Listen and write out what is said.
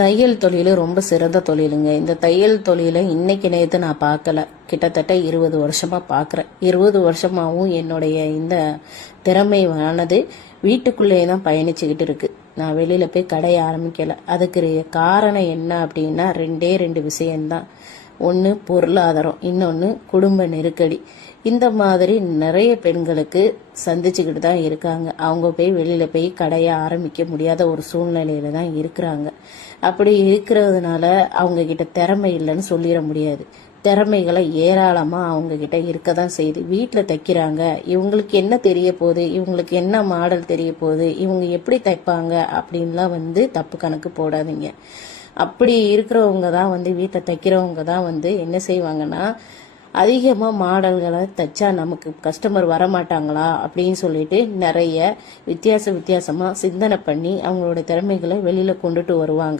தையல் தொழில் ரொம்ப சிறந்த தொழிலுங்க. இந்த தையல் தொழிலை இன்னைக்கு நேற்று நான் பார்க்கல, கிட்டத்தட்ட 20 வருஷமா பார்க்குறேன். 20 வருஷமாவும் என்னுடைய இந்த திறமையானது வீட்டுக்குள்ளேயே தான் பயணிச்சுக்கிட்டு இருக்கு. நான் வெளியில போய் கடையை ஆரம்பிக்கல. அதுக்கு காரணம் என்ன அப்படின்னா ரெண்டே ரெண்டு விஷயம்தான். ஒன்று பொருளாதாரம், இன்னொன்று குடும்ப நெருக்கடி. இந்த மாதிரி நிறைய பெண்களுக்கு சந்திச்சுக்கிட்டு தான் இருக்காங்க. அவங்க போய் வெளியில போய் கடையை ஆரம்பிக்க முடியாத ஒரு சூழ்நிலையில தான் இருக்கிறாங்க. அப்படி இருக்கிறதுனால அவங்க கிட்ட திறமை இல்லைன்னு சொல்லிட முடியாது. திறமைகளை ஏராளமா அவங்க கிட்ட இருக்க தான் செய்யுது. வீட்டில் தைக்கிறாங்க, இவங்களுக்கு என்ன தெரிய போகுது, இவங்களுக்கு என்ன மாடல் தெரிய போகுது, இவங்க எப்படி தைப்பாங்க அப்படின்லாம் தப்பு கணக்கு போடாதீங்க. அப்படி இருக்கிறவங்க தான் வீட்டில் தைக்கிறவங்க தான் என்ன செய்வாங்கன்னா, அதிகமாக மாடல்களை தைச்சா நமக்கு கஸ்டமர் வரமாட்டாங்களா அப்படின்னு சொல்லிட்டு நிறைய வித்தியாசமாக சிந்தனை பண்ணி அவங்களோட திறமைகளை வெளியில் கொண்டுட்டு வருவாங்க.